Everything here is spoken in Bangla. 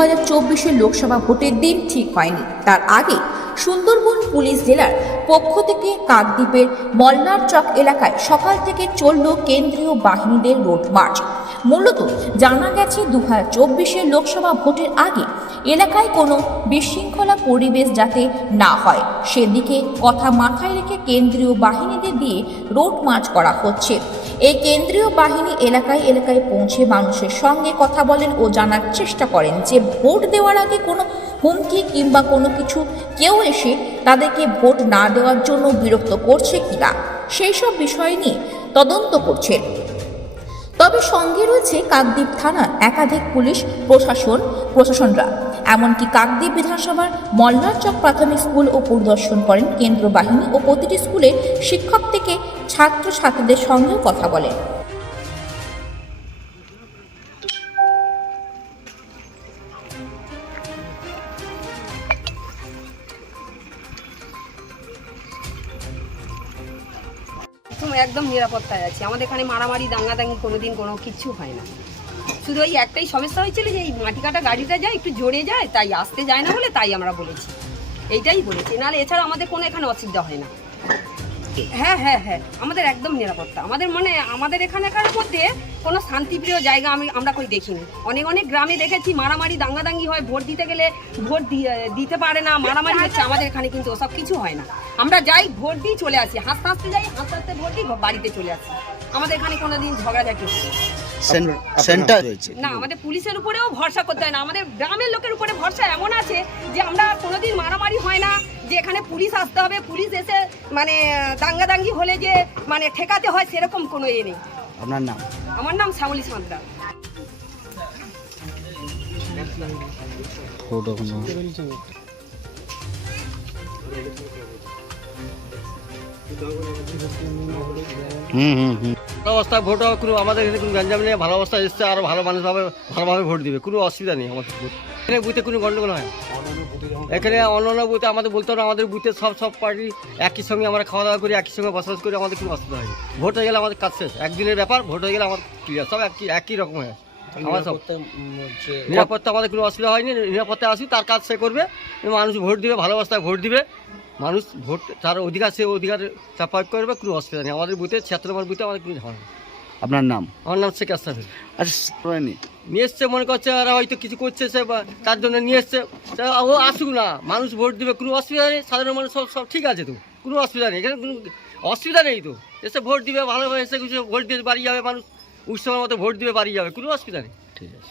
হাজার চব্বিশের লোকসভা ভোটের দিন ঠিক হয়নি। তার আগে সুন্দরবন পুলিশ জেলার পক্ষ থেকে কাকদ্বীপের মল্লার চক এলাকায় সকাল থেকে চলল কেন্দ্রীয় বাহিনীদের রোড মার্চ। মূলত জানা গেছে দু হাজার লোকসভা ভোটের আগে এলাকায় কোনো বিশৃঙ্খলা পরিবেশ যাতে না হয়, সেদিকে কথা মাথায় রেখে কেন্দ্রীয় বাহিনীদের দিয়ে রোড মার্চ করা হচ্ছে। এই কেন্দ্রীয় বাহিনী এলাকায় এলাকায় পৌঁছে মানুষের সঙ্গে কথা বলেন ও জানার চেষ্টা করেন যে ভোট দেওয়ার আগে কোনো হুমকি কিংবা কোনো কিছু কেউ এসে তাদেরকে ভোট না দেওয়ার জন্য বিরক্ত করছে কিনা, সেই সব বিষয় নিয়ে তদন্ত করছেন। তবে সঙ্গে রয়েছে কাকদ্বীপ থানার একাধিক পুলিশ, প্রশাসন, প্রশাসনরা। এমনকি কাকদ্বীপ বিধানসভার মল্লারচক প্রাথমিক স্কুল ও পরিদর্শন করেন কেন্দ্র বাহিনী ও প্রতিটি স্কুলে শিক্ষক থেকে ছাত্র ছাত্রীদের সঙ্গেও কথা বলেন। একদম নিরাপত্তায় আছি। আমাদের এখানে মারামারি, দাঙ্গাদাঙ্গি কোনোদিন কোনো কিচ্ছু হয় না। শুধু ওই একটাই সমস্যা হয়েছিল যে এই মাটি কাটা গাড়িটা যায়, একটু জোরে যায়, তাই আসতে যায় না বলে তাই আমরা বলেছি। এইটাই বলেছি। নাহলে এছাড়া আমাদের কোনো এখানে অসুবিধা হয় না। হ্যাঁ হ্যাঁ হ্যাঁ। আমাদের একদম নিরাপত্তা। আমাদের মানে আমাদের এখানকার মধ্যে কোনো শান্তিপ্রিয় জায়গা আমি আমরা কই দেখিনি। অনেক অনেক গ্রামে দেখেছি মারামারি দাঙ্গাদাঙ্গি হয়। ভোট দিতে গেলে ভোট দিতে পারে না। মারামারি হচ্ছে আমাদের এখানে কিন্তু ওসব কিছু হয় না। আমরা যাই ভোট দিই চলে আসি। হাসতে হাসতে যাই হাসতে হাসতে ভোট দিই বাড়িতে চলে আসি। আমাদের এখানে কোনোদিন ঝগড়াঝাটি হয় না। সেন্টার না আমাদের পুলিশের উপরেও ভরসা করতে হয় না। আমাদের গ্রামের লোকের উপরে ভরসা এখানে পুলিশ আসতে হবে। পুলিশ এসে মানে দাঙ্গাদাঙ্গি হলে যে মানে ঠেকাতে হয় সেরকম কোনো এ নেই। আপনার নাম? আমার নাম শ্যামলী সাঁতরা। হুম হুম হুম। ভালো অবস্থা ভোট হবে কোনো আমাদের এখানে কোনো গ্যাঞ্জাম নেই ভালো অবস্থা এসছে আরও ভালো মানুষ হবে ভালোভাবে ভোট দিবে কোনো অসুবিধা নেই আমাদের এখানে বুথে কোনো গন্ডগোল হয়। এখানে অন্য অন্য বুথে আমাদের বলতে হবে আমাদের বুথে সব সব পার্টি একই সঙ্গে আমরা খাওয়া দাওয়া করি একই সঙ্গে বসবাস করি আমাদের কোনো অসুবিধা হয়নি। ভোট হয়ে গেলে আমাদের কাজ শেষ। একদিনের ব্যাপার ভোট হয়ে গেলে আমার ক্লিয়ার সব একই একই রকম হয়। আমার সব। নিরাপত্তা আমাদের কোনো অসুবিধা হয়নি নিরাপত্তা আসি তার কাজ সে করবে মানুষ ভোট দিবে ভালো অবস্থায় ভোট দিবে। মানুষ ভোট তার অধিকার সে অধিকার তা প্রয়োগ করবে কোনো অসুবিধা নেই। আমাদের বুথে ছিয়াত্তর নম্বর বুথে আমাদের কোনো ঝামেলা নেই। আপনার নাম? আমার নাম শেখ আস্তাফির আচ্ছা নিয়ে এসছে মনে করছে আর হয়তো কিছু করছে সে বা তার জন্য নিয়ে এসছে। তা ও আসুক না মানুষ ভোট দিবে কোনো অসুবিধা নেই। সাধারণ মানুষ সব সব ঠিক আছে তো কোনো অসুবিধা নেই। এখানে কোনো অসুবিধা নেই তো। এসে ভোট দিবে ভালোভাবে এসে কিছু ভোট দিয়ে বাড়ি যাবে মানুষ উৎসবের মতো ভোট দিবে বাড়ি যাবে কোনো অসুবিধা নেই। ঠিক আছে।